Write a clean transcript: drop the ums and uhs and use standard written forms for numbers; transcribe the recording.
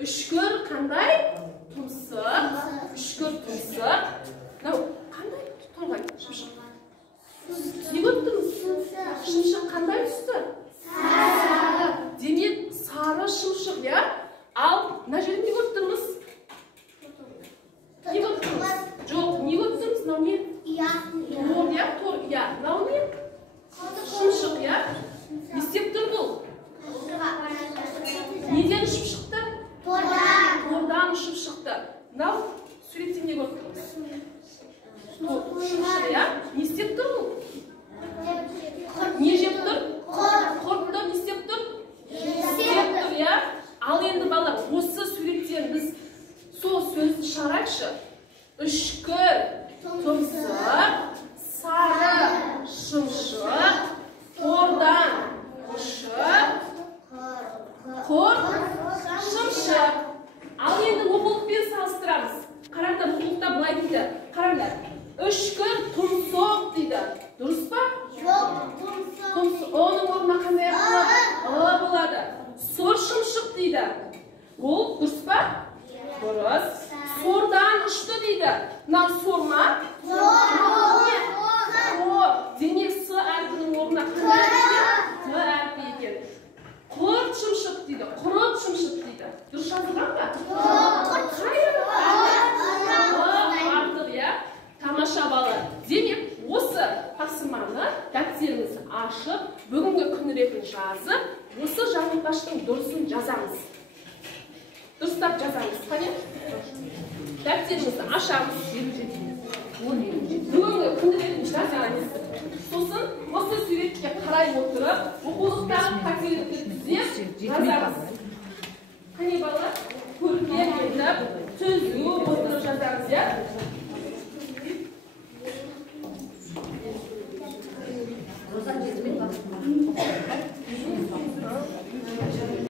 Үшкір қандай? Тұмсық. Үшкір тұмсық. Қандай торғай? Шымшық. Не көріп тұрмыз? Шымшық қандай түсті? Сары. Демек, сары шымшық, я? Ал, мына жерін не көріп тұрмыз? Не көріп тұрмыз? Жоқ, не көріп тұрмыз? Мынау не? Тор, я? Тор, я. Мынау не? Шымшық, я? Не істеп тұр бұл? Неден ұшып шықты? Тордан ұшып шықты. Мынау суреттен не көріп тұрмыз? Шымшық, я? Не істеп тұр бұл? Не жеп тұр? Құртты, не істеп тұр? Істеп тұр, я? Ал енді балалар, осы суреттен біз сол сөзді шығарайықшы. Үшкір тұмсық, сары шымшық, тордан ұшып, құрт шымшық. Ал енді оқулықпен салыстырамыз. Қараңдар, оқулықта былай дейді. Қараңдар. Үшкір тұмсық дейді. Дұрыс па? Жоқ, тұмсық. Оның орнына қандай болады? Болады. Сор шымшық дейді. Ол дұрыс па? Дұрыс. Сордан ұшты дейді. Мынау сор ма? Сор. Демек с әрпінің орнына қандай екен? Т әрпі екен. Құрт шымшық дейді. Құрт шымшық дейді. Дұрыс жазылған ба? Артық, я? Тамаша бала. Демек, осы тапсырманы дәптеріңіз ашып, бүгінгі күн ретін жазып, осы жаңылтпаштың дұрысын жазамыз. Дұрыстап жазамыз. Қане? Дәптеріңізді ашамыз. Бүгінгі күн ретін жазамыз. Сосын, осы суретке қарай отырып, оқулықтағы қателікті түзеп жазамыз. Қане бала? Көрге кетіп, түзу отырып жазамыз, я?